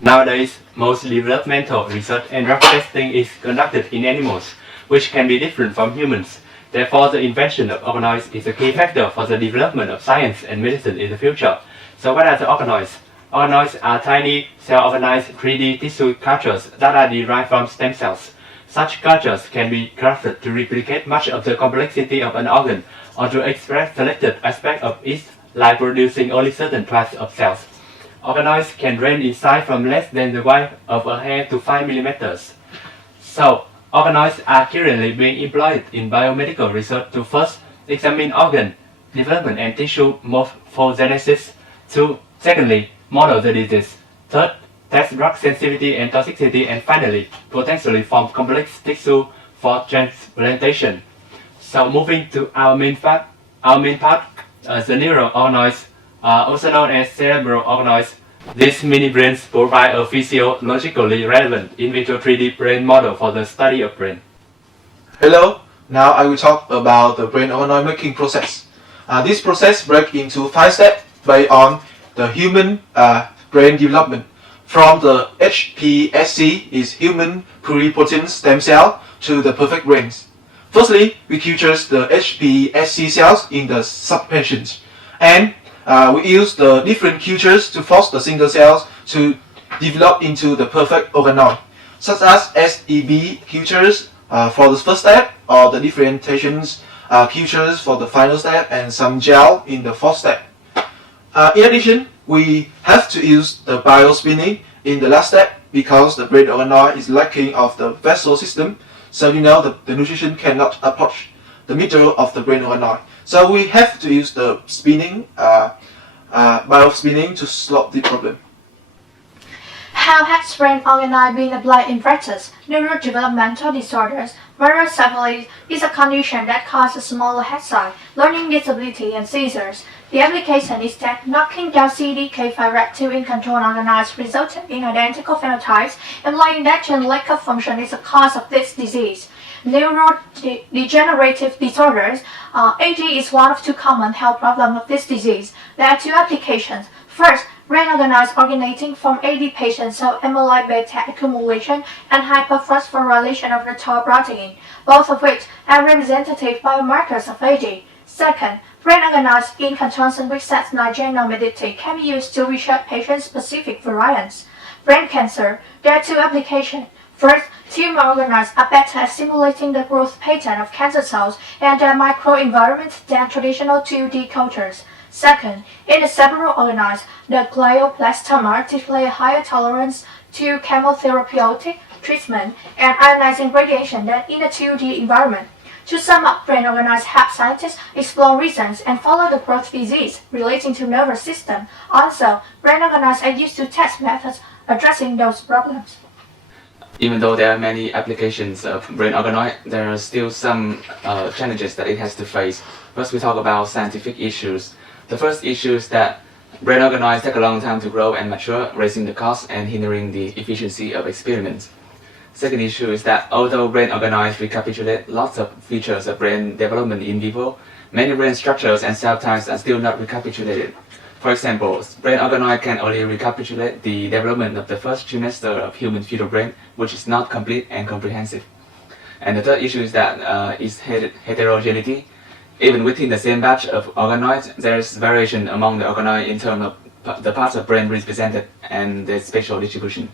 Nowadays, most developmental research and drug testing is conducted in animals, which can be different from humans. Therefore, the invention of organoids is a key factor for the development of science and medicine in the future. So what are the organoids? Organoids are tiny, cell-organized 3D tissue cultures that are derived from stem cells. Such cultures can be crafted to replicate much of the complexity of an organ or to express selected aspects of it, like producing only certain types of cells. Organoids can range in size from less than the width of a hair to 5 millimeters. So, organoids are currently being employed in biomedical research to first examine organ development and tissue morphogenesis. Secondly, model the disease. Third, test drug sensitivity and toxicity, and finally, potentially form complex tissue for transplantation. So moving to our main part, the neural organoids, also known as cerebral organoids. These mini brains provide a physiologically relevant in vitro 3D brain model for the study of brain. Hello, now I will talk about the brain organoid making process. This process breaks into 5 steps based on the human brain development. From the HPSC is human pluripotent stem cell to the perfect brains. Firstly, we culture the HPSC cells in the subpatients, and we use the different cultures to force the single cells to develop into the perfect organoid, such as SEB cultures for the first step, or the differentiations cultures for the final step, and some gel in the fourth step. In addition, we have to use the biospinning in the last step because the brain organoid is lacking of the vessel system, so we know that the nutrition cannot approach the middle of the brain organoid. So we have to use the spinning, biospinning to solve the problem. How has brain organoid been applied in practice? Neurodevelopmental disorders, neuroencephalitis is a condition that causes smaller head size, learning disability, and seizures. The application is that knocking down CDK5-RAT2 in control organoids resulting in identical phenotypes, implying that gene lack of function is the cause of this disease. Neurodegenerative disorders, AD is one of 2 common health problems of this disease. There are 2 applications. First, brain organoids originating from AD patients show amyloid beta accumulation and hyperphosphorylation of the tau protein, both of which are representative biomarkers of AD. Second, brain organoids in conjunction with SAT9 genome editing can be used to research patient-specific variants. Brain cancer, there are 2 applications. First, tumor organoids are better at simulating the growth pattern of cancer cells and their microenvironment than traditional 2D cultures. Second, in the cerebral organoids, the glioblastoma display a higher tolerance to chemotherapeutic treatment and ionizing radiation than in a 2D environment. To sum up, brain organoids help scientists explore reasons and follow the growth disease relating to nervous system. Also, brain organoids are used to test methods addressing those problems. Even though there are many applications of brain organoid, there are still some challenges that it has to face. First, we talk about scientific issues. The first issue is that brain organoids take a long time to grow and mature, raising the cost and hindering the efficiency of experiments. Second issue is that although brain organoids recapitulate lots of features of brain development in vivo, many brain structures and cell types are still not recapitulated. For example, brain organoid can only recapitulate the development of the first trimester of human fetal brain, which is not complete and comprehensive. And the third issue is that is heterogeneity. Even within the same batch of organoids, there is variation among the organoid in terms of the parts of brain represented and their spatial distribution.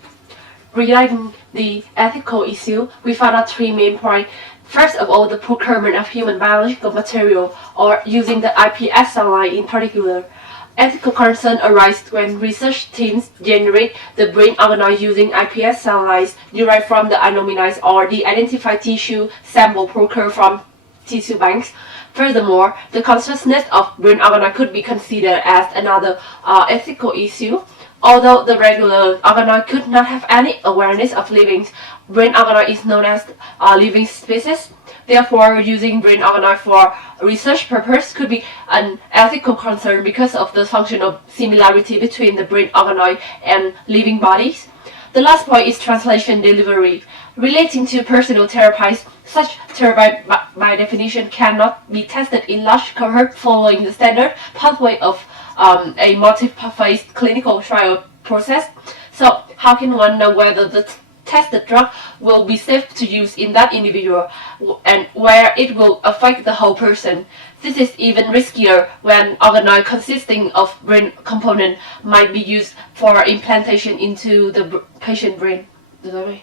Regarding the ethical issue, we found out 3 main points. First of all, the procurement of human biological material, or using the iPS cell line in particular. Ethical concerns arise when research teams generate the brain organoid using iPS cell lines derived from the anonymized or de-identified tissue sample procured from tissue banks. Furthermore, the consciousness of brain organoid could be considered as another ethical issue. Although the regular organoid could not have any awareness of living, brain organoid is known as a living species. Therefore, using brain organoid for research purpose could be an ethical concern because of the functional similarity between the brain organoid and living bodies. The last point is translation delivery. Relating to personal therapies, such therapy by definition cannot be tested in large cohort following the standard pathway of a multi-phase clinical trial process. So how can one know whether the tested drug will be safe to use in that individual and where it will affect the whole person? This is even riskier when organoid consisting of brain component might be used for implantation into the patient brain. Sorry.